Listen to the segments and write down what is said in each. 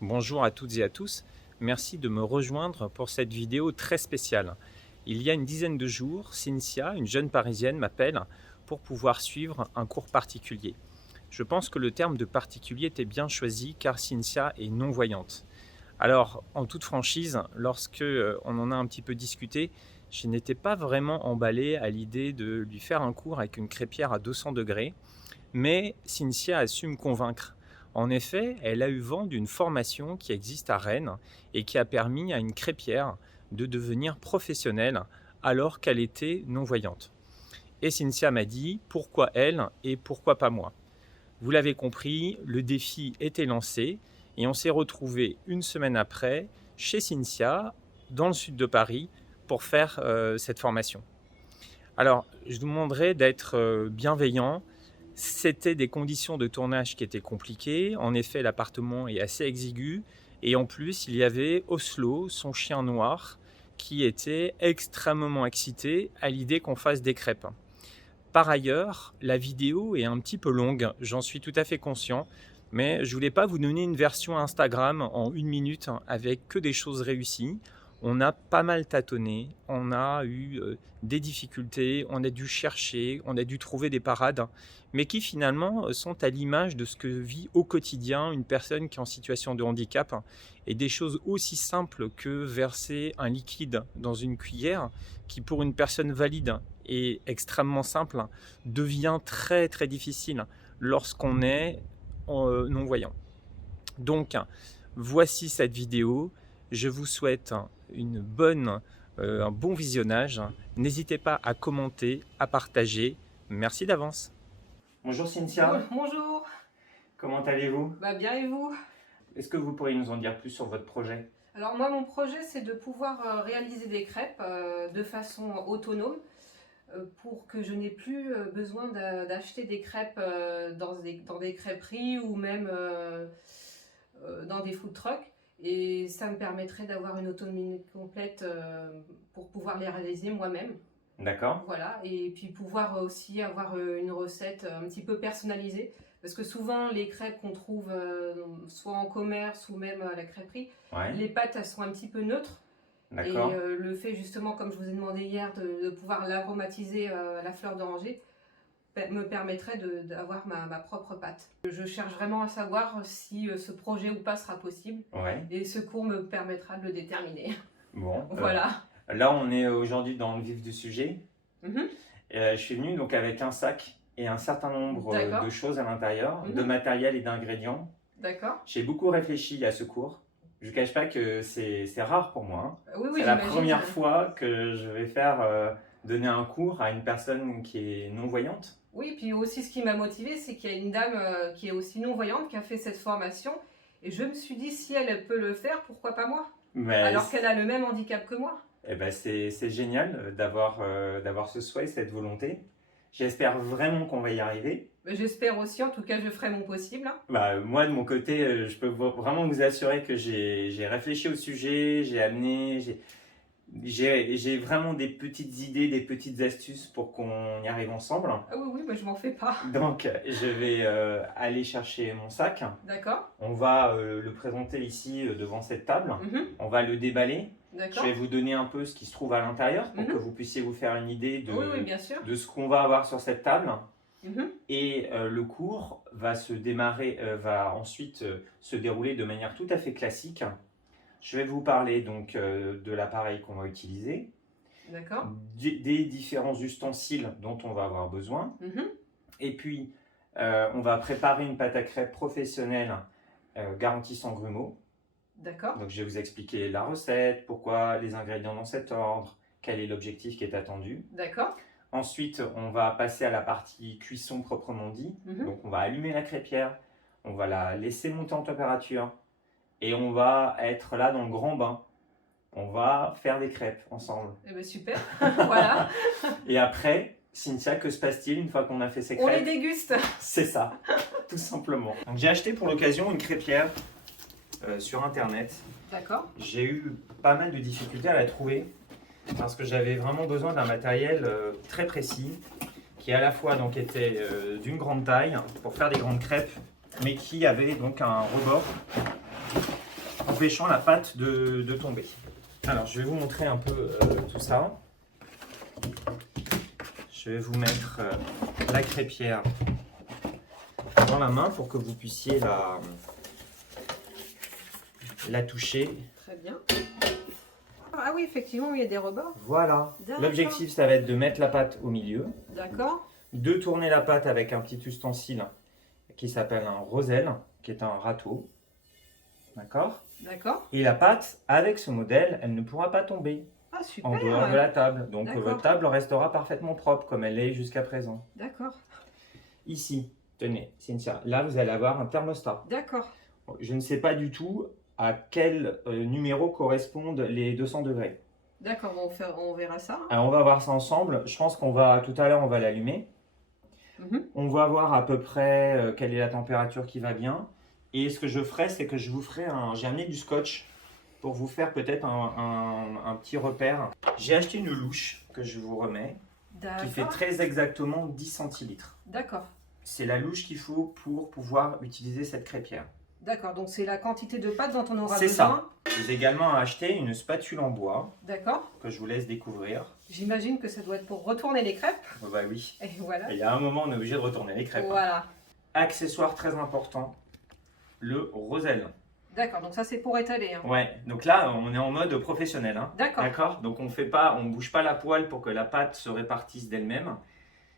Bonjour à toutes et à tous, merci de me rejoindre pour cette vidéo très spéciale. Il y a une dizaine de jours, Cynthia, une jeune parisienne, m'appelle pour pouvoir suivre un cours particulier. Je pense que le terme de particulier était bien choisi car Cynthia est non-voyante. Alors, en toute franchise, lorsque on en a un petit peu discuté, je n'étais pas vraiment emballé à l'idée de lui faire un cours avec une crêpière à 200 degrés, mais Cynthia a su me convaincre. En effet, elle a eu vent d'une formation qui existe à Rennes et qui a permis à une crêpière de devenir professionnelle alors qu'elle était non-voyante. Et Cynthia m'a dit pourquoi elle et pourquoi pas moi. Vous l'avez compris, le défi était lancé et on s'est retrouvé une semaine après chez Cynthia, dans le sud de Paris, pour faire cette formation. Alors, je vous demanderai d'être bienveillant. C'était des conditions de tournage qui étaient compliquées. En effet, l'appartement est assez exigu. Et en plus, il y avait Oslo, son chien noir, qui était extrêmement excité à l'idée qu'on fasse des crêpes. Par ailleurs, la vidéo est un petit peu longue, j'en suis tout à fait conscient, mais je ne voulais pas vous donner une version Instagram en 1 minute avec que des choses réussies. On a pas mal tâtonné, on a eu des difficultés, on a dû chercher, on a dû trouver des parades, mais qui finalement sont à l'image de ce que vit au quotidien une personne qui est en situation de handicap, et des choses aussi simples que verser un liquide dans une cuillère, qui pour une personne valide est extrêmement simple, devient très très difficile lorsqu'on est non-voyant. Donc, voici cette vidéo. Je vous souhaite un bon visionnage. N'hésitez pas à commenter, à partager. Merci d'avance. Bonjour Cynthia. Bonjour, Comment allez-vous? bien et vous? Est-ce que vous pourriez nous en dire plus sur votre projet? Alors moi mon projet c'est de pouvoir réaliser des crêpes de façon autonome pour que je n'ai plus besoin d'acheter des crêpes dans des crêperies ou même dans des food trucks, et ça me permettrait d'avoir une autonomie complète pour pouvoir les réaliser moi-même. D'accord. Voilà, et puis pouvoir aussi avoir une recette un petit peu personnalisée. Parce que souvent, les crêpes qu'on trouve soit en commerce ou même à la crêperie, Ouais. les pâtes, elles sont un petit peu neutres. Et D'accord. le fait justement, comme je vous ai demandé hier, de pouvoir l'aromatiser à la fleur d'oranger, me permettrait d'avoir ma propre pâte. Je cherche vraiment à savoir si ce projet ou pas sera possible. Ouais. Et ce cours me permettra de le déterminer. Bon. Voilà. Là, on est aujourd'hui dans le vif du sujet. Mhm. Je suis venu donc avec un sac et un certain nombre D'accord. de choses à l'intérieur, de Mhm. matériel et d'ingrédients. D'accord. J'ai beaucoup réfléchi à ce cours. Je ne vous cache pas que c'est rare pour moi. Oui, C'est la j'imagine. première fois que je vais faire donner un cours à une personne qui est non-voyante. Oui, puis aussi ce qui m'a motivée, c'est qu'il y a une dame qui est aussi non-voyante qui a fait cette formation. Et je me suis dit, si elle peut le faire, pourquoi pas moi? Mais Alors qu'elle a le même handicap que moi. eh ben c'est génial d'avoir ce souhait, cette volonté. J'espère vraiment qu'on va y arriver. J'espère aussi, en tout cas, je ferai mon possible. Bah, moi, de mon côté, je peux vraiment vous assurer que j'ai réfléchi au sujet, j'ai vraiment des petites idées, des petites astuces pour qu'on y arrive ensemble. Ah oui, mais je m'en fais pas. Donc, je vais aller chercher mon sac. D'accord. On va le présenter ici devant cette table. Mhm. On va le déballer. Je D'accord. vais vous donner un peu ce qui se trouve à l'intérieur pour Mhm. que vous puissiez vous faire une idée Oui, bien sûr. de ce qu'on va avoir sur cette table. Mhm. Et le cours va va ensuite se dérouler de manière tout à fait classique. Je vais vous parler donc de l'appareil qu'on va utiliser, D'accord. des différents ustensiles dont on va avoir besoin. Mhm. Et puis, on va préparer une pâte à crêpes professionnelle garantie sans grumeaux. D'accord. Donc, je vais vous expliquer la recette, pourquoi les ingrédients dans cet ordre, quel est l'objectif qui est attendu. D'accord. Ensuite, on va passer à la partie cuisson proprement dit. Mhm. Donc, on va allumer la crêpière, on va la laisser monter en température et on va être là dans le grand bain. On va faire des crêpes ensemble. Eh bien, super. Voilà. Et après, Cynthia, que se passe-t-il une fois qu'on a fait ces crêpes? On les déguste. C'est ça, tout simplement. Donc, j'ai acheté pour l'occasion une crêpière sur internet. D'accord. J'ai eu pas mal de difficultés à la trouver parce que j'avais vraiment besoin d'un matériel très précis qui à la fois donc était d'une grande taille pour faire des grandes crêpes, mais qui avait donc un rebord empêchant la pâte de tomber. Alors, je vais vous montrer un peu tout ça. Je vais vous mettre la crêpière dans la main pour que vous puissiez la toucher. Très bien. Ah oui, effectivement, il y a des rebords. Voilà. L'objectif, ça va être de mettre la pâte au milieu. D'accord. De tourner la pâte avec un petit ustensile qui s'appelle un roselle, qui est un râteau. D'accord? D'accord. Et la pâte, avec ce modèle, elle ne pourra pas tomber Ah, super. en dehors de la table. Donc D'accord. votre table restera parfaitement propre, comme elle est jusqu'à présent. D'accord. Ici, tenez, Cynthia, là vous allez avoir un thermostat. D'accord. Je ne sais pas du tout à quel numéro correspondent les 200 degrés. D'accord, on verra ça. Alors on va voir ça ensemble. Je pense qu'on va, tout à l'heure, on va l'allumer. On va voir à peu près quelle est la température qui va bien. Et ce que je ferai, c'est que je vous ferai j'ai amené du scotch pour vous faire peut-être un petit repère. J'ai acheté une louche que je vous remets, qui fait très exactement 10 centilitres. D'accord. C'est la louche qu'il faut pour pouvoir utiliser cette crêpière. D'accord, donc c'est la quantité de pâte dont on aura besoin. C'est ça. J'ai également acheté une spatule en bois. D'accord. Que je vous laisse découvrir. J'imagine que ça doit être pour retourner les crêpes. Bah oui. Et voilà. Et il y a un moment, on est obligé de retourner les crêpes. Voilà. Accessoire très important, le roselle. D'accord, donc ça c'est pour étaler. Hein. Ouais, donc là on est en mode professionnel. Hein. D'accord. Donc on bouge pas la poêle pour que la pâte se répartisse d'elle-même.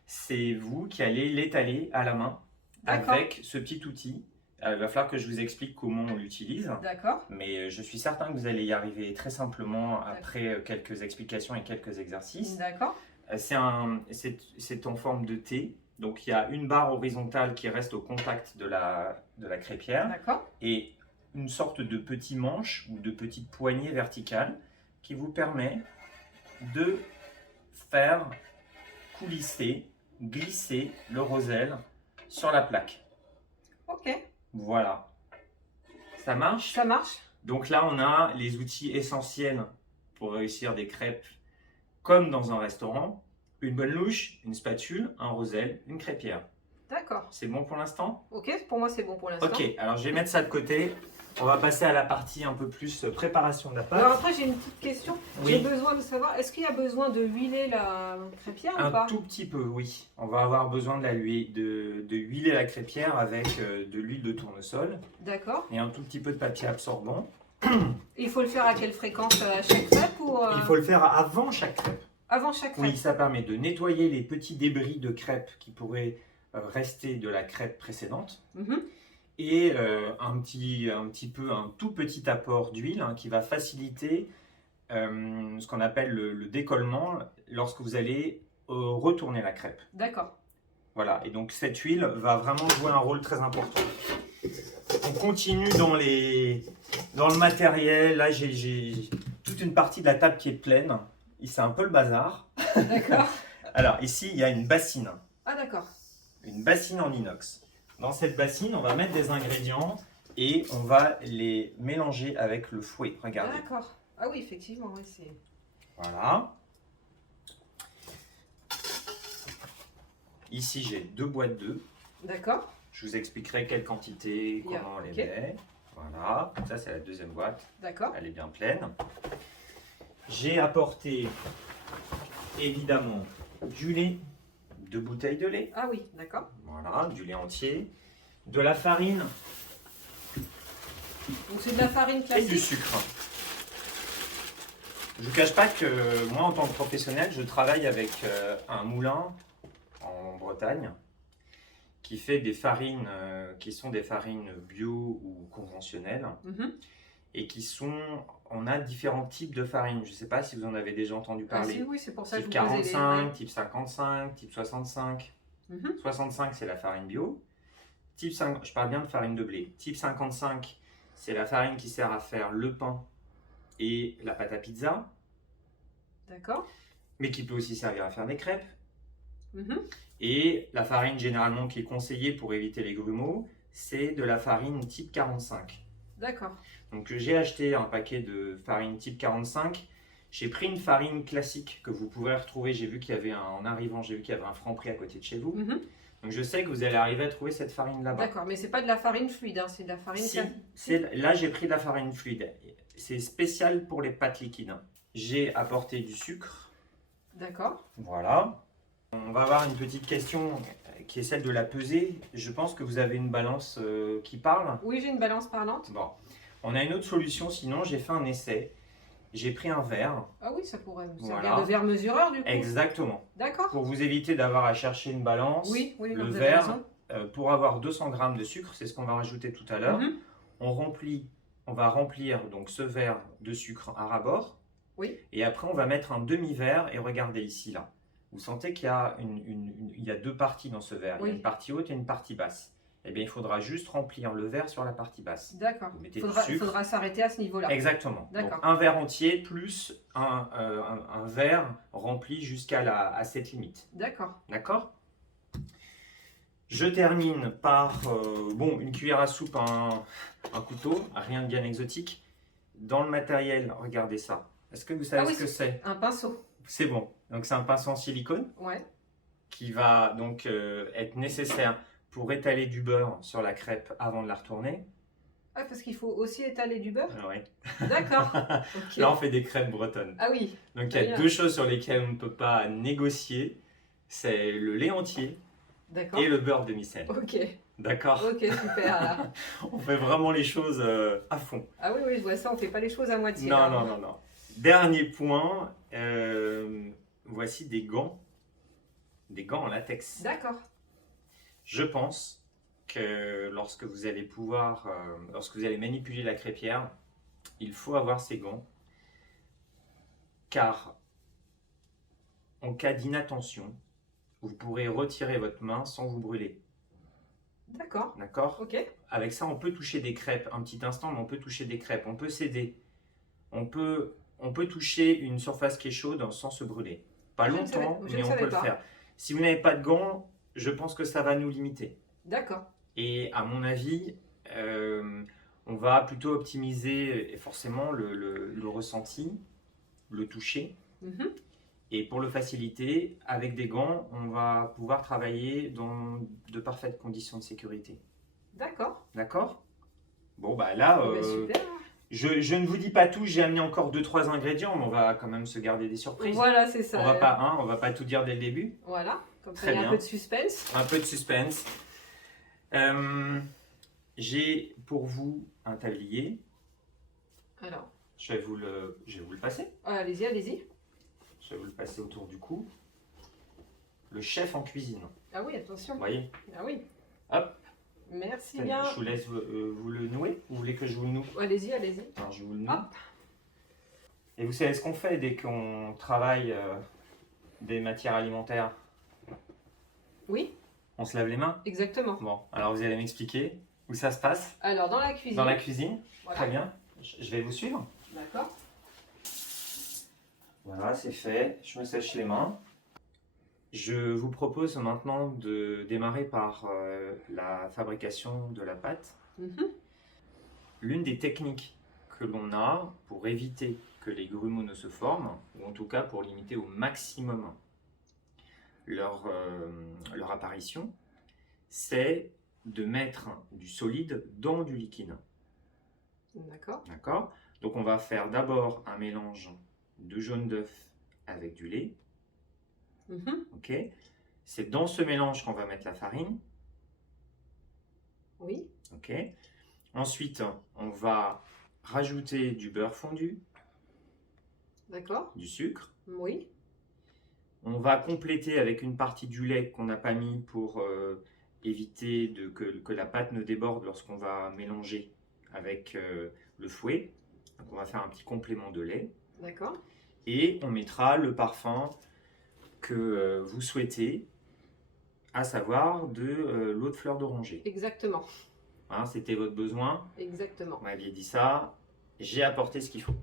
C'est vous qui allez l'étaler à la main avec ce petit outil. Il va falloir que je vous explique comment on l'utilise. D'accord. Mais je suis certain que vous allez y arriver très simplement après quelques explications et quelques exercices. D'accord. C'est en forme de T. Donc il y a une barre horizontale qui reste au contact de la crêpière. D'accord. Et une sorte de petit manche ou de petite poignée verticale qui vous permet de faire coulisser, glisser le roselle sur la plaque. Ok. Voilà. Ça marche? Ça marche. Donc là, on a les outils essentiels pour réussir des crêpes comme dans un restaurant. Une bonne louche, une spatule, un roselle, une crêpière. D'accord. C'est bon pour l'instant? Ok, pour moi c'est bon pour l'instant. Ok, alors je vais mettre ça de côté. On va passer à la partie un peu plus préparation de la pâte. Alors après j'ai une petite question. Oui. J'ai besoin de savoir, est-ce qu'il y a besoin de huiler la crêpière ou pas? Un tout petit peu, oui. On va avoir besoin de huiler la crêpière avec de l'huile de tournesol. D'accord. Et un tout petit peu de papier absorbant. Il faut le faire à quelle fréquence à chaque crêpe ou Il faut le faire avant chaque crêpe. Avant chaque crêpe? Oui, ça permet de nettoyer les petits débris de crêpe qui pourraient rester de la crêpe précédente. Et un tout petit apport d'huile qui va faciliter ce qu'on appelle le décollement lorsque vous allez retourner la crêpe. D'accord. Voilà, et donc cette huile va vraiment jouer un rôle très important. On continue dans le matériel. Là, j'ai toute une partie de la table qui est pleine. C'est un peu le bazar. D'accord. Alors ici, il y a une bassine. Ah d'accord. Une bassine en inox. Dans cette bassine, on va mettre des ingrédients et on va les mélanger avec le fouet. Regardez. D'accord. Ah oui, effectivement, oui, c'est... Voilà. Ici, j'ai 2 boîtes d'œufs. D'accord. Je vous expliquerai quelle quantité, comment on les met. Voilà. Ça, c'est la deuxième boîte. D'accord. Elle est bien pleine. J'ai apporté, évidemment, du lait. 2 bouteilles de lait. Ah oui, d'accord. Voilà, du lait entier. De la farine. Donc c'est de la farine classique. Et du sucre. Je ne vous cache pas que moi, en tant que professionnel, je travaille avec un moulin en Bretagne qui fait des farines qui sont des farines bio ou conventionnelles et on a différents types de farines. Je ne sais pas si vous en avez déjà entendu parler. Ah si, oui, c'est pour ça que type je vous posais 45, type 55, type 65. 65, c'est la farine bio. Type 5, je parle bien de farine de blé. Type 55, c'est la farine qui sert à faire le pain et la pâte à pizza. D'accord. Mais qui peut aussi servir à faire des crêpes. Et la farine généralement qui est conseillée pour éviter les grumeaux, c'est de la farine type 45. D'accord. Donc j'ai acheté un paquet de farine type 45. J'ai pris une farine classique que vous pouvez retrouver. J'ai vu qu'il y avait en arrivant, j'ai vu qu'il y avait un Franprix à côté de chez vous. Donc Donc je sais que vous allez arriver à trouver cette farine là-bas. D'accord, mais c'est pas de la farine fluide, hein, c'est de la farine... Si, là j'ai pris de la farine fluide. C'est spécial pour les pâtes liquides. J'ai apporté du sucre. D'accord. Voilà. On va avoir une petite question qui est celle de la pesée. Je pense que vous avez une balance qui parle. Oui, j'ai une balance parlante. Bon. On a une autre solution, sinon j'ai fait un essai. J'ai pris un verre. Ah oui, ça pourrait me servir Voilà. de verre mesureur du coup. Exactement. D'accord. Pour vous éviter d'avoir à chercher une balance, oui, le vous avez verre, raison. pour avoir 200 g de sucre, c'est ce qu'on va rajouter tout à l'heure. Mhm. On va remplir donc ce verre de sucre à ras-bord. Oui. Et après, on va mettre un demi-verre. Et regardez ici, là. Vous sentez qu'il y a, il y a deux parties dans ce verre. Oui. Il y a une partie haute et une partie basse. Eh bien, il faudra juste remplir le verre sur la partie basse. D'accord. Il faudra s'arrêter à ce niveau-là. Exactement. Donc, D'accord. un verre entier plus un verre rempli jusqu'à cette limite. D'accord. D'accord ? Je termine par une cuillère à soupe, un couteau, rien de bien exotique. Dans le matériel, regardez ça. Est-ce que vous savez ce que c'est ? Un pinceau. C'est bon. Donc c'est un pinceau en silicone qui va donc être nécessaire pour étaler du beurre sur la crêpe avant de la retourner. Ah, parce qu'il faut aussi étaler du beurre ? Oui. D'accord. Okay. Là, on fait des crêpes bretonnes. Ah oui. Donc il y a deux choses sur lesquelles on ne peut pas négocier. C'est le lait entier et le beurre demi-sel. Ok. D'accord. Ok, super. Là. On fait vraiment les choses à fond. Ah oui, oui, je vois ça, on fait pas les choses à moitié. Non, là. non. Dernier point, voici des gants en latex. D'accord. Je pense que lorsque vous allez manipuler la crêpière, il faut avoir ces gants, car en cas d'inattention, vous pourrez retirer votre main sans vous brûler. D'accord. D'accord ? Ok. Avec ça, on peut toucher des crêpes un petit instant, mais on peut toucher des crêpes, on peut s'aider, on peut toucher une surface qui est chaude sans se brûler. Pas longtemps, mais on peut le faire. Si vous n'avez pas de gants, je pense que ça va nous limiter. D'accord. Et à mon avis, on va plutôt optimiser forcément le ressenti, le toucher. Mm-hmm. Et pour le faciliter, avec des gants, on va pouvoir travailler dans de parfaites conditions de sécurité. D'accord. D'accord ? Bon, bah là, super. Je ne vous dis pas tout, j'ai amené encore 2-3 ingrédients, mais on va quand même se garder des surprises. Voilà, c'est ça. On va pas tout dire dès le début. Voilà, comme ça il y a un peu de suspense. Un peu de suspense. J'ai pour vous un tablier. Alors. Je vais vous le passer. Allez-y, allez-y. Je vais vous le passer autour du cou. Le chef en cuisine. Ah oui, attention. Vous voyez ? Ah oui. Hop. Merci bien. Je vous laisse vous le nouer. Vous voulez que je vous le noue ? Allez-y, allez-y. Alors, je vous le noue. Hop. Et vous savez ce qu'on fait dès qu'on travaille des matières alimentaires ? Oui. On se lave les mains ? Exactement. Bon, alors vous allez m'expliquer où ça se passe ? Alors, dans la cuisine. Dans la cuisine. Voilà. Très bien. Je vais vous suivre. D'accord. Voilà, c'est fait. Je me sèche les mains. Je vous propose maintenant de démarrer par la fabrication de la pâte. Mm-hmm. L'une des techniques que l'on a pour éviter que les grumeaux ne se forment, ou en tout cas pour limiter au maximum leur apparition, c'est de mettre du solide dans du liquide. D'accord. D'accord ? Donc on va faire d'abord un mélange de jaune d'œuf avec du lait. Mm-hmm. Ok ? C'est dans ce mélange qu'on va mettre la farine. Oui. Ok ? Ensuite, on va rajouter du beurre fondu, D'accord. du sucre. Oui. On va compléter avec une partie du lait qu'on n'a pas mis pour éviter que la pâte ne déborde lorsqu'on va mélanger avec le fouet. Donc on va faire un petit complément de lait. D'accord. Et on mettra le parfum que vous souhaitez, à savoir de l'eau de fleur d'oranger. Exactement. Hein, c'était votre besoin. Exactement. Vous m'aviez dit ça. J'ai apporté ce qu'il faut.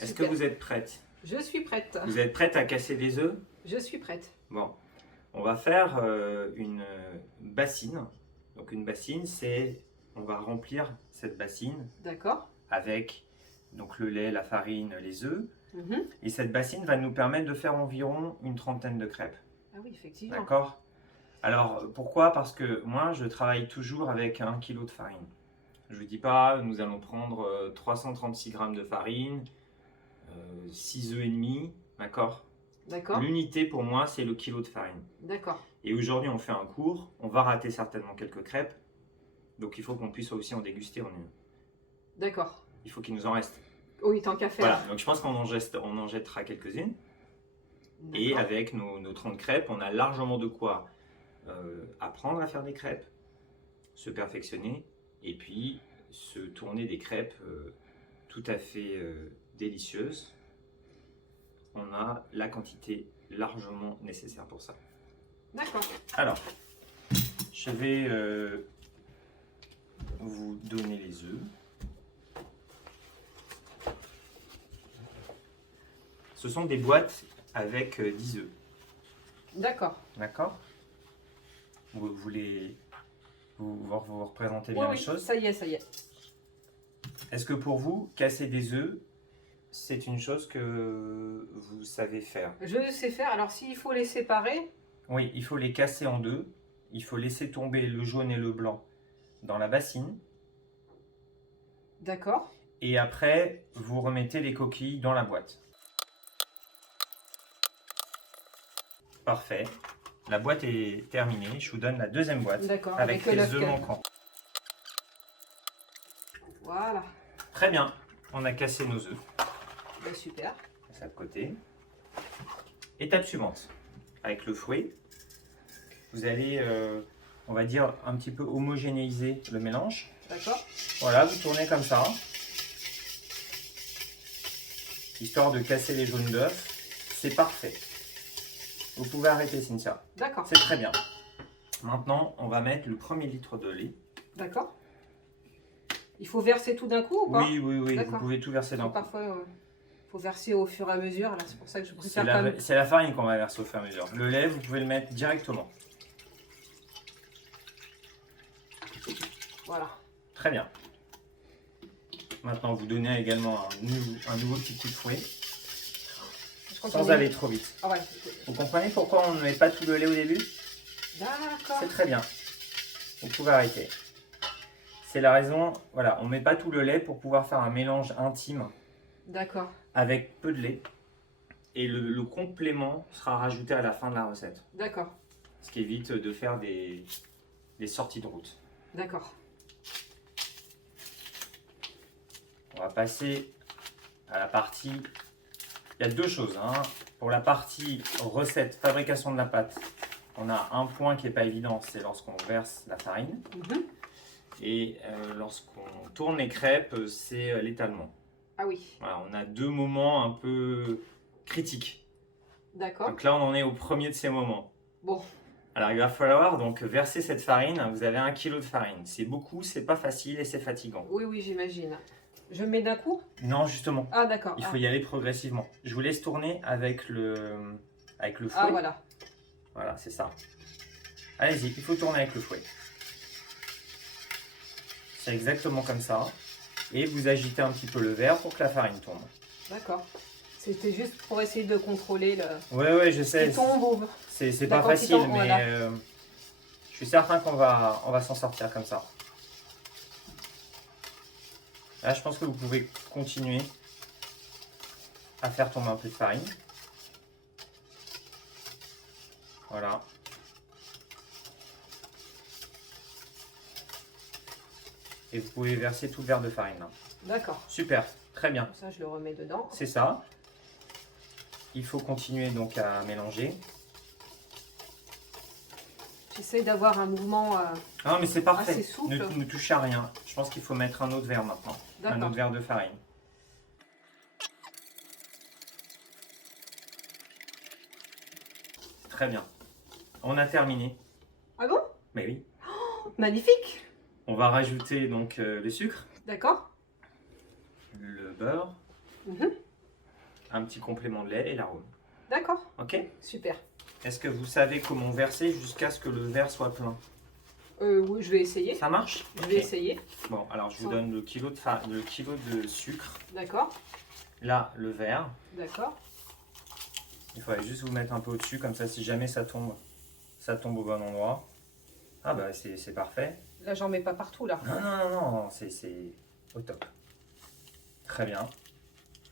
Est-ce que vous êtes prête ? Je suis prête. Vous êtes prête à casser des œufs ? Je suis prête. Bon, on va faire une bassine. Donc une bassine, on va remplir cette bassine. D'accord. Avec donc le lait, la farine, les œufs. Mm-hmm. Et cette bassine va nous permettre de faire environ une trentaine de crêpes. Ah oui, effectivement. D'accord ? Alors, pourquoi? Parce que moi, je travaille toujours avec 1 kg de farine. Je ne vous dis pas, nous allons prendre 336 g de farine, 6 œufs et demi, d'accord? D'accord. L'unité pour moi, c'est le kilo de farine. D'accord. Et aujourd'hui, on fait un cours, on va rater certainement quelques crêpes, donc il faut qu'on puisse aussi en déguster en une. D'accord. Il faut qu'il nous en reste. Oui, tant qu'à faire. Voilà, donc je pense qu'on en jettera quelques-unes. Et D'accord. avec nos 30 crêpes, on a largement de quoi apprendre à faire des crêpes, se perfectionner et puis se tourner des crêpes tout à fait délicieuses. On a la quantité largement nécessaire pour ça. D'accord. Alors, je vais vous donner les œufs. Ce sont des boîtes avec 10 œufs. D'accord. D'accord? Vous voulez vous représenter bien Oui, les choses? ça y est, ça y est. Est-ce que pour vous, casser des œufs, c'est une chose que vous savez faire? Je sais faire. Alors, s'il faut les séparer, Oui, il faut les casser en deux. Il faut laisser tomber le jaune et le blanc dans la bassine. d'accord. Et après, vous remettez les coquilles dans la boîte. Parfait. La boîte est terminée. Je vous donne la deuxième boîte D'accord. avec les l'œuf œufs que- manquants. Voilà. Très bien. On a cassé nos œufs. Ben, super. Ça de côté. Étape suivante. Avec le fouet, vous allez, on va dire, un petit peu homogénéiser le mélange. D'accord. Voilà, vous tournez comme ça, histoire de casser les jaunes d'œufs. C'est parfait. Vous pouvez arrêter, Cynthia. D'accord. C'est très bien. Maintenant, on va mettre le premier litre de lait. D'accord. Il faut verser tout d'un coup ou pas? Oui, oui, oui. Vous D'accord. pouvez tout verser d'un coup. Parfois, il faut verser au fur et à mesure. Alors, c'est pour ça que je C'est préfère quand même. la farine qu'on va verser au fur et à mesure. Le lait, vous pouvez le mettre directement. Voilà. Très bien. Maintenant, vous donnez également un nouveau petit coup de fouet, Je crois sans qu'on est- aller trop vite. Ah ouais. Vous comprenez pourquoi on ne met pas tout le lait au début? D'accord. C'est très bien. Vous pouvez arrêter. C'est la raison, voilà, on ne met pas tout le lait pour pouvoir faire un mélange intime D'accord. avec peu de lait. Et le complément sera rajouté à la fin de la recette. D'accord. Ce qui évite de faire des sorties de route. D'accord. On va passer à la partie... Il y a deux choses. Hein. Pour la partie recette, fabrication de la pâte, on a un point qui n'est pas évident, c'est lorsqu'on verse la farine. Mhm. Et lorsqu'on tourne les crêpes, c'est l'étalement. Ah oui. Voilà, on a deux moments un peu critiques. D'accord. Donc là, on en est au premier de ces moments. Bon. Alors, il va falloir donc verser cette farine. Vous avez 1 kg de farine. C'est beaucoup, c'est pas facile et c'est fatigant. Oui, oui, j'imagine. Je mets d'un coup? Non, justement, Ah, d'accord. il faut y aller progressivement. Je vous laisse tourner avec le fouet. Ah, voilà. Voilà, c'est ça. Allez-y, il faut tourner avec le fouet. C'est exactement comme ça. Et vous agitez un petit peu le verre pour que la farine tombe. D'accord. C'était juste pour essayer de contrôler le... Ouais, je sais. qui tombe ou... C'est pas D'accord, qui facile, tombe, mais voilà. je suis certain qu'on va s'en sortir comme ça. Là, je pense que vous pouvez continuer à faire tomber un peu de farine. Voilà. Et vous pouvez verser tout le verre de farine là. D'accord. Super, très bien. Ça, je le remets dedans. C'est ça. Il faut continuer donc à mélanger. J'essaye d'avoir un mouvement... Non, mais c'est parfait. Assez souple. Ne touchez à rien. Je pense qu'il faut mettre un autre verre maintenant. Un D'accord. autre verre de farine. Très bien. On a terminé. Ah bon? Mais oui. Magnifique. On va rajouter donc le sucre, D'accord. le beurre, Mhm. un petit complément de lait et l'arôme. D'accord. Ok? Super. Est-ce que vous savez comment verser jusqu'à ce que le verre soit plein? Oui, je vais essayer. Ça marche? Je vais Ok. essayer. Bon, alors je vous Sans- donne le kilo de sucre. D'accord. Là, le verre. D'accord. Il faudrait juste vous mettre un peu au-dessus, comme ça, si jamais ça tombe, ça tombe au bon endroit. Ah bah c'est parfait. Là, j'en mets pas partout, là. Non, non, non, non, c'est au top. Très bien.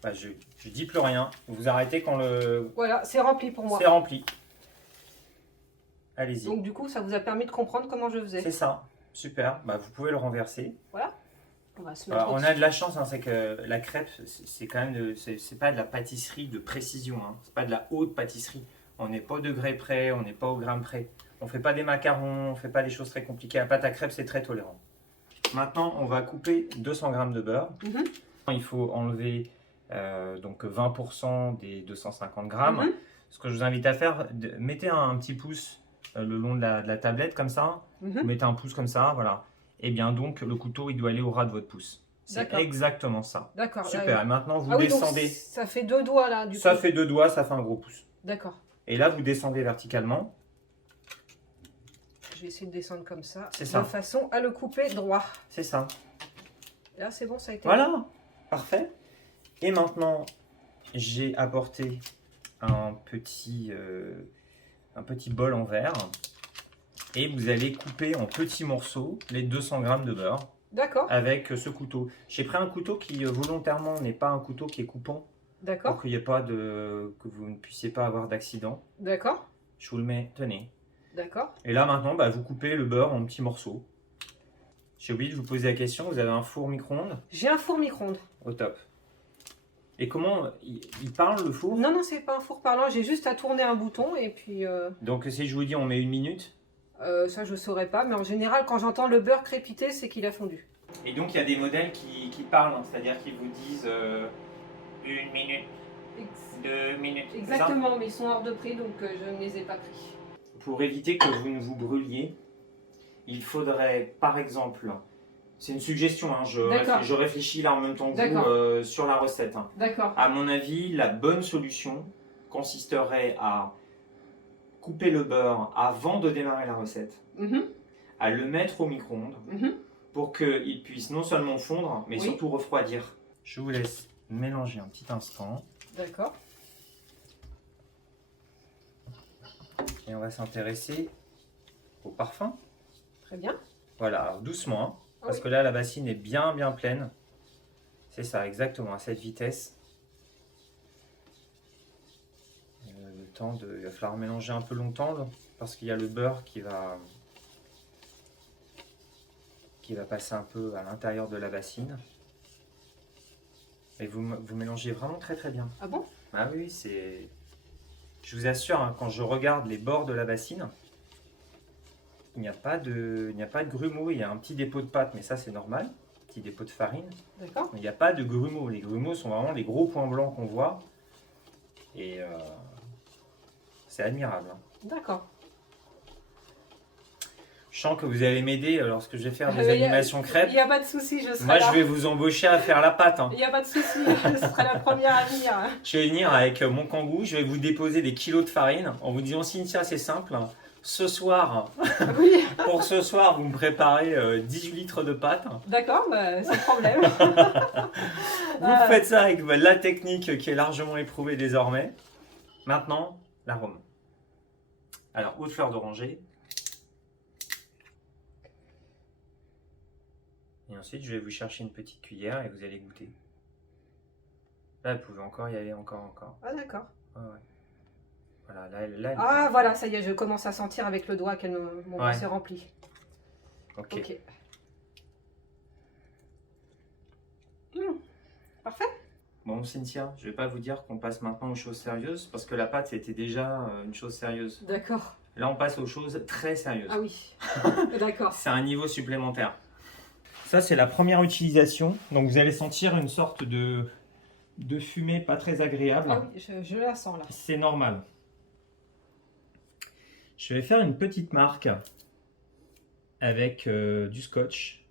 Bah, je dis plus rien. Vous arrêtez quand le... Voilà, c'est rempli pour moi. C'est rempli. Allez-y. Donc, du coup, ça vous a permis de comprendre comment je faisais. C'est ça. Super. Bah, vous pouvez le renverser. Voilà. On va se mettre On au-dessus. a de la chance, hein, c'est que la crêpe, c'est quand même, c'est pas de la pâtisserie de précision. Hein. C'est pas de la haute pâtisserie. On n'est pas au degré près, on n'est pas au gramme près. On fait pas des macarons, on fait pas des choses très compliquées. La pâte à crêpes, c'est très tolérant. Maintenant, on va couper 200 g de beurre. Il faut enlever donc 20% des 250 grammes. Ce que je vous invite à faire, mettez un petit pouce le long de la tablette comme ça. Vous mettez un pouce comme ça, voilà. Et bien donc le couteau il doit aller au ras de votre pouce. C'est exactement ça. D'accord. Super. Et maintenant vous descendez. Oui, donc ça fait 2 doigts là du coup. Ça fait 2 doigts, ça fait un gros pouce. D'accord. Et là vous descendez verticalement. Je vais essayer de descendre comme ça. C'est ça. De façon à le couper droit. C'est ça. Là c'est bon, ça a été. Voilà. Parfait. Et maintenant j'ai apporté un petit bol en verre. Et vous allez couper en petits morceaux les 200 g de beurre. D'accord. Avec ce couteau. J'ai pris un couteau qui volontairement n'est pas un couteau qui est coupant. D'accord. Pour qu'il n'y ait pas que vous ne puissiez pas avoir d'accident. D'accord. Je vous le mets, tenez. D'accord. Et là maintenant, bah, vous coupez le beurre en petits morceaux. J'ai oublié de vous poser la question, vous avez un four micro-ondes? J'ai un four micro-ondes. Au top. Et comment il parle le four? Non, non, c'est pas un four parlant, j'ai juste à tourner un bouton et puis... Donc si je vous dis on met 1 minute? Ça je saurais pas, mais en général quand j'entends le beurre crépiter, c'est qu'il a fondu. Et donc il y a des modèles qui parlent, hein, c'est-à-dire qu'ils vous disent 1 minute, 2 minutes. Exactement, mais ils sont hors de prix donc je ne les ai pas pris. Pour éviter que vous ne vous brûliez, il faudrait par exemple, c'est une suggestion, hein, je réfléchis là en même temps que vous sur la recette. Hein. D'accord. À mon avis, la bonne solution consisterait à couper le beurre avant de démarrer la recette, à le mettre au micro-ondes pour qu'il puisse non seulement fondre, mais surtout refroidir. Je vous laisse mélanger un petit instant. D'accord. Et on va s'intéresser au parfum. Très bien. Voilà, alors doucement, hein, parce que là la bassine est bien pleine. C'est ça, exactement, à cette vitesse. Le temps de... Il va falloir mélanger un peu longtemps, parce qu'il y a le beurre qui va passer un peu à l'intérieur de la bassine. Et vous mélangez vraiment très bien. Ah bon? Ah oui, c'est... Je vous assure, hein, quand je regarde les bords de la bassine, il n'y a pas de grumeaux, il y a un petit dépôt de pâte, mais ça c'est normal, petit dépôt de farine. D'accord. Mais il n'y a pas de grumeaux. Les grumeaux sont vraiment les gros points blancs qu'on voit. Et c'est admirable. Hein. D'accord. Je sens que vous allez m'aider lorsque je vais faire des animations crêpes. Il n'y a pas de souci, je serai Moi, là. je vais vous embaucher à faire la pâte. Hein. Il n'y a pas de souci, je serai la première à venir. Je vais venir avec mon kangou, je vais vous déposer des kilos de farine en vous disant, Cynthia, c'est simple. Ce soir, pour ce soir, vous me préparez 18 litres de pâte. D'accord, bah, c'est le problème. Vous faites ça avec la technique qui est largement éprouvée désormais. Maintenant, l'arôme. Alors, eau de fleur d'oranger. Et ensuite, je vais vous chercher une petite cuillère et vous allez goûter. Là, vous pouvez encore y aller, encore. Ah d'accord. Ouais. Voilà, là, ah voilà, ça y est, je commence à sentir avec le doigt que mon doigt s'est rempli. Ok. Parfait. Bon, Cynthia, je vais pas vous dire qu'on passe maintenant aux choses sérieuses, parce que la pâte, c'était déjà une chose sérieuse. D'accord. Là, on passe aux choses très sérieuses. Ah oui, d'accord. C'est un niveau supplémentaire. Ça, c'est la première utilisation. Donc, vous allez sentir une sorte de fumée pas très agréable. Ah oui, je la sens là. C'est normal. Je vais faire une petite marque avec du scotch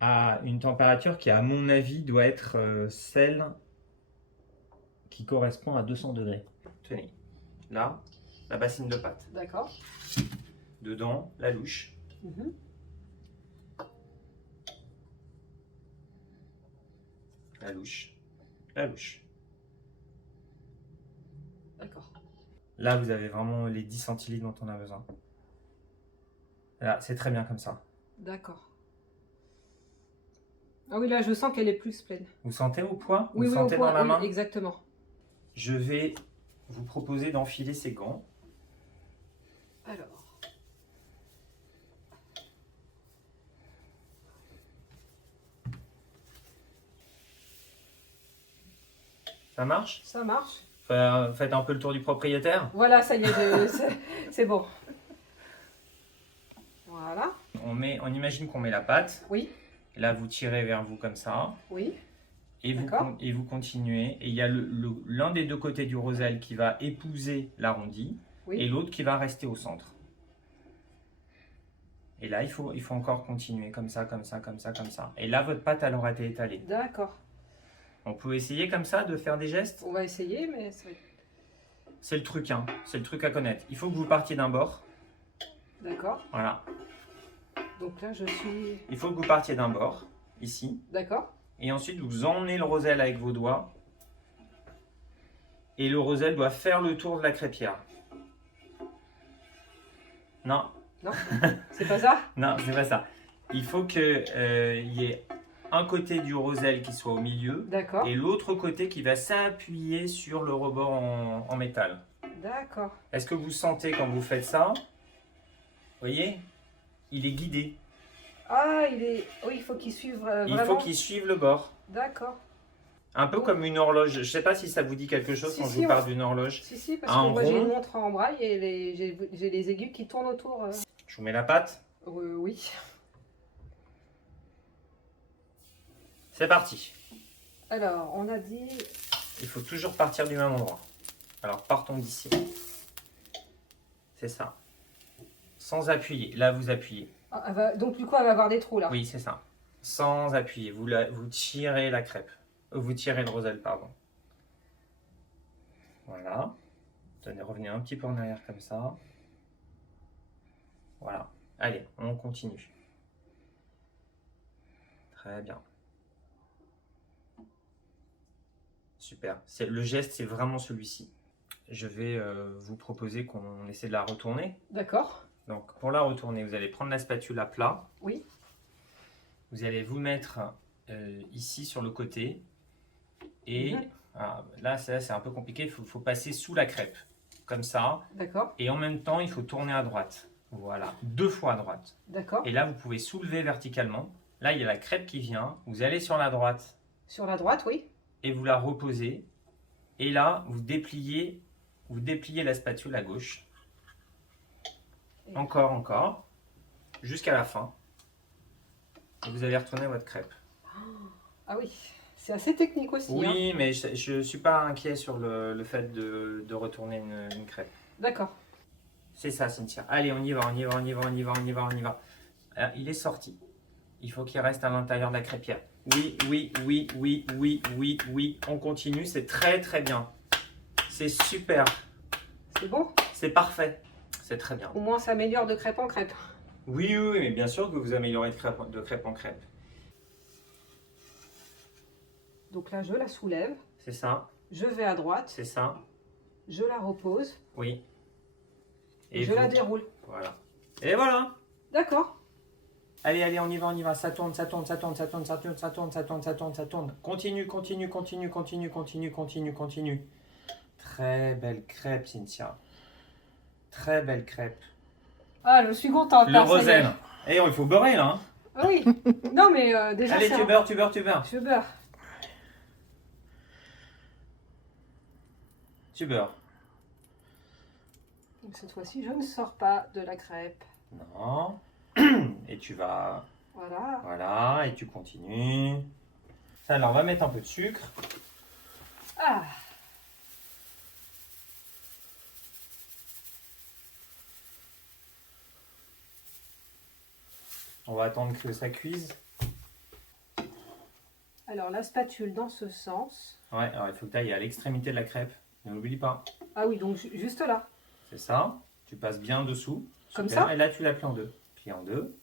à une température qui, à mon avis, doit être celle qui correspond à 200 degrés. Tenez, là, la bassine de pâte. D'accord. Dedans, la louche. La louche. D'accord. Là, vous avez vraiment les 10 centilitres dont on a besoin. Là, c'est très bien comme ça. D'accord. Ah oui, là, je sens qu'elle est plus pleine. Vous sentez au poids? Oui, Vous oui, au sentez poids, dans la oui, main? exactement. Je vais vous proposer d'enfiler ces gants. Alors, Ça marche? ça marche. Faites un peu le tour du propriétaire. Voilà, ça y est, c'est bon. Voilà. On imagine qu'on met la pâte. Oui, Là, vous tirez vers vous comme ça. oui, Et D'accord. vous continuez. Et il y a l'un des deux côtés du roselle qui va épouser l'arrondi oui. et l'autre qui va rester au centre. Et là, il faut encore continuer comme ça, comme ça, comme ça, comme ça. Et là, votre pâte, elle aura été étalée. D'accord. On peut essayer comme ça de faire des gestes. On va essayer, mais ça va être... C'est le truc, hein. C'est le truc à connaître. Il faut que vous partiez d'un bord. D'accord. Voilà. Donc là, je suis... Il faut que vous partiez d'un bord, ici. D'accord. Et ensuite, vous emmenez le roselle avec vos doigts. Et le roselle doit faire le tour de la crêpière. Non, Non, c'est pas ça? non, c'est pas ça. Il faut qu'il y ait un côté du roselle qui soit au milieu D'accord. et l'autre côté qui va s'appuyer sur le rebord en métal. D'accord. Est-ce que vous sentez quand vous faites ça? Vous voyez? Il est guidé. Ah, il est... Oui, il faut qu'il suive Il vraiment... faut qu'il suive le bord. D'accord. Un peu comme une horloge. Je ne sais pas si ça vous dit quelque chose Si, quand si, je vous on- parle d'une horloge. Si, parce Un que moi, j'ai rond. une montre en braille et j'ai les aiguilles qui tournent autour. Je vous mets la pâte. Oui. C'est parti. Alors, on a dit... Il faut toujours partir du même endroit. Alors partons d'ici. C'est ça. Sans appuyer. Là, vous appuyez. Ah, donc, du coup, elle va avoir des trous, là. Oui, c'est ça. Sans appuyer. Vous tirez la crêpe. Vous tirez le roselle, pardon. Voilà. Revenez un petit peu en arrière comme ça. Voilà. Allez, on continue. Très bien. Super. Le geste, c'est vraiment celui-ci. Je vais vous proposer qu'on essaie de la retourner. D'accord. Donc, pour la retourner, vous allez prendre la spatule à plat. Oui. Vous allez vous mettre ici sur le côté. Et là, c'est un peu compliqué. Il faut passer sous la crêpe. Comme ça. D'accord. Et en même temps, il faut tourner à droite. Voilà. 2 fois à droite. D'accord. Et là, vous pouvez soulever verticalement. Là, il y a la crêpe qui vient. Vous allez sur la droite. Sur la droite, oui. Et vous la reposez. Et là, vous dépliez la spatule à gauche. Et... Encore. Jusqu'à la fin. Et vous allez retourner votre crêpe. Ah oui, c'est assez technique aussi. Oui, mais je ne suis pas inquiet sur le fait de retourner une crêpe. D'accord. C'est ça, Cynthia. Allez, on y va. Il est sorti. Il faut qu'il reste à l'intérieur de la crêpière. Oui. On continue. C'est très, très bien. C'est super. C'est bon? C'est parfait. C'est très bien. Au moins, ça améliore de crêpe en crêpe. Oui, mais bien sûr que vous améliorez de crêpe en crêpe. Donc là, je la soulève. C'est ça. Je vais à droite. C'est ça. Je la repose. Oui. Et je la déroule. Voilà. Et voilà. D'accord. Allez, on y va. Ça tourne. Continue. Très belle crêpe, Cynthia. Très belle crêpe. Ah, je suis contente. Le là, ça y est. roselle. Et il faut beurrer là. Hein. Ah oui. Non, mais déjà, Allez, c'est tu un- beurres. Je beurre. Tu beurres. Donc cette fois-ci, je ne sors pas de la crêpe. Non. Et tu vas... Voilà. Voilà, et tu continues. Alors, on va mettre un peu de sucre. Ah. On va attendre que ça cuise. Alors, la spatule dans ce sens. Ouais, alors il faut que tu ailles à l'extrémité de la crêpe. Ne l'oublie pas. Ah oui, donc juste là. C'est ça. Tu passes bien dessous. Comme Super. ça. Et là, tu la plies en deux. Plie en deux.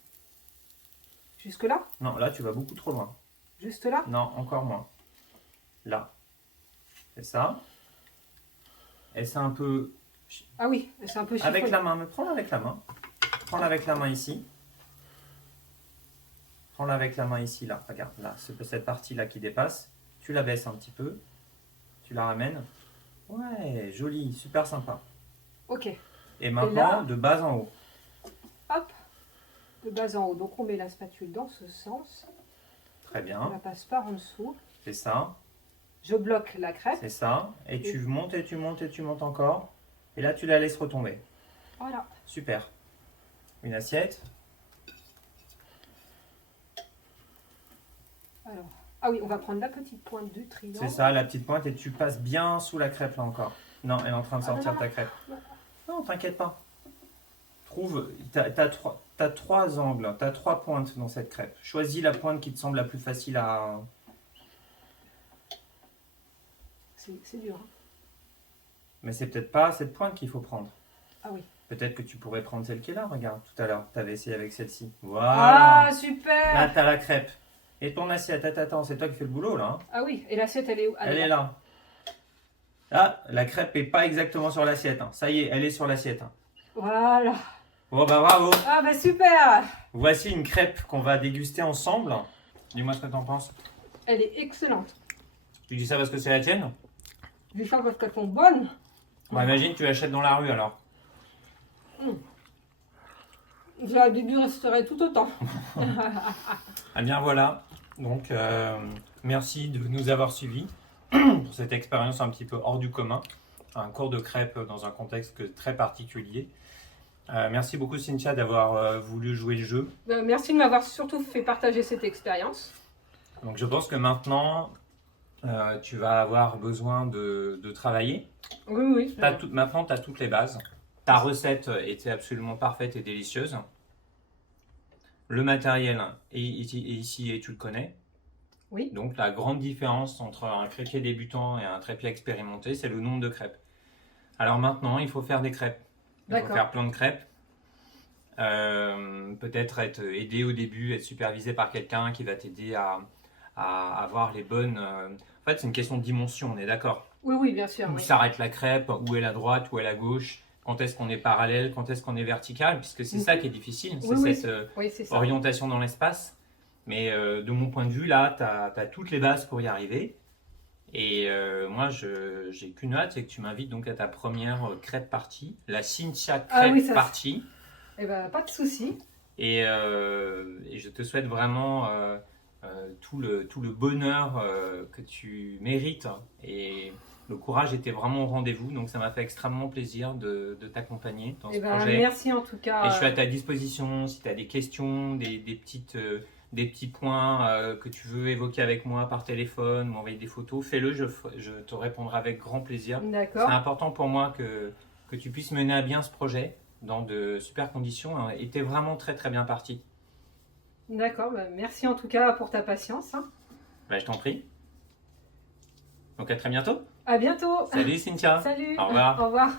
Jusque là. Non, là, tu vas beaucoup trop loin. Juste là. Non, encore moins. Là. C'est ça. Essaie un peu Ah oui, c'est un peu chiffonné. Avec la main, mais prends-la avec la main. Prends-la avec la main ici. Prends-la avec la main ici, là. Regarde, là, cette partie-là qui dépasse. Tu la baisses un petit peu. Tu la ramènes. Ouais, joli, super sympa. Ok. Et maintenant, là, de bas en haut. Hop, de bas en haut. Donc on met la spatule dans ce sens. Très On bien. la passe par en dessous. C'est ça. Je bloque la crêpe. C'est ça. Et tu montes et tu montes et tu montes encore. Et là, tu la laisses retomber. Voilà. Super. Une assiette. Alors, ah oui, on va prendre la petite pointe du triangle. C'est ça, la petite pointe. Et tu passes bien sous la crêpe là encore. Non, elle est en train de sortir ta crêpe. Non, t'inquiète pas. Trouve, t'as trois angles, t'as 3 pointes dans cette crêpe. Choisis la pointe qui te semble la plus facile à... C'est dur. Hein. Mais c'est peut-être pas cette pointe qu'il faut prendre. Ah oui. Peut-être que tu pourrais prendre celle qui est là, regarde, tout à l'heure. Tu avais essayé avec celle-ci. Voilà. Ah, super. Là, tu as la crêpe. Et ton assiette, attends, c'est toi qui fais le boulot, là. Hein. Ah oui, et l'assiette, elle est où? Elle est là. Là, la crêpe n'est pas exactement sur l'assiette. Hein. Ça y est, elle est sur l'assiette. Hein. Voilà. Bon, bah bravo. Ah, bah super. Voici une crêpe qu'on va déguster ensemble. Dis-moi ce que tu en penses. Elle est excellente. Tu dis ça parce que c'est la tienne? Je dis ça parce qu'elles sont bonnes. Bon, imagine, tu l'achètes dans la rue, alors. J'aurais dû resterai tout autant. Ah bien voilà, donc merci de nous avoir suivis pour cette expérience un petit peu hors du commun, un cours de crêpes dans un contexte très particulier. Merci beaucoup Cynthia d'avoir voulu jouer le jeu. Merci de m'avoir surtout fait partager cette expérience. Donc je pense que maintenant tu vas avoir besoin de travailler. Oui. Maintenant tu as toutes les bases. Ta recette était absolument parfaite et délicieuse. Le matériel est ici et tu le connais. Oui. Donc la grande différence entre un crêpier débutant et un crêpier expérimenté, c'est le nombre de crêpes. Alors maintenant, il faut faire des crêpes. Il faut faire plein de crêpes. Peut-être être aidé au début, être supervisé par quelqu'un qui va t'aider à avoir les bonnes... En fait, c'est une question de dimension, on est d'accord? Oui, bien sûr. Où s'arrête la crêpe, où est la droite, où est la gauche, quand est-ce qu'on est parallèle, quand est-ce qu'on est vertical, puisque c'est ça qui est difficile, c'est cette orientation dans l'espace. Mais de mon point de vue, là, tu as toutes les bases pour y arriver. Et moi, j'ai qu'une hâte, c'est que tu m'invites donc à ta première crêpe party, la Cynthia crêpe party. Eh ben, pas de souci. Et je te souhaite vraiment tout le bonheur que tu mérites. Et le courage était vraiment au rendez-vous, donc ça m'a fait extrêmement plaisir de t'accompagner dans ce projet. Merci en tout cas. Et je suis à ta disposition si tu as des questions, des petits points que tu veux évoquer avec moi par téléphone ou envoyer des photos, fais-le, je te répondrai avec grand plaisir. D'accord. C'est important pour moi que tu puisses mener à bien ce projet dans de super conditions, hein, et tu es vraiment très très bien parti. D'accord, merci en tout cas pour ta patience. Hein. Je t'en prie. Donc à très bientôt. À bientôt. Salut Cynthia. Salut. Au revoir. Au revoir.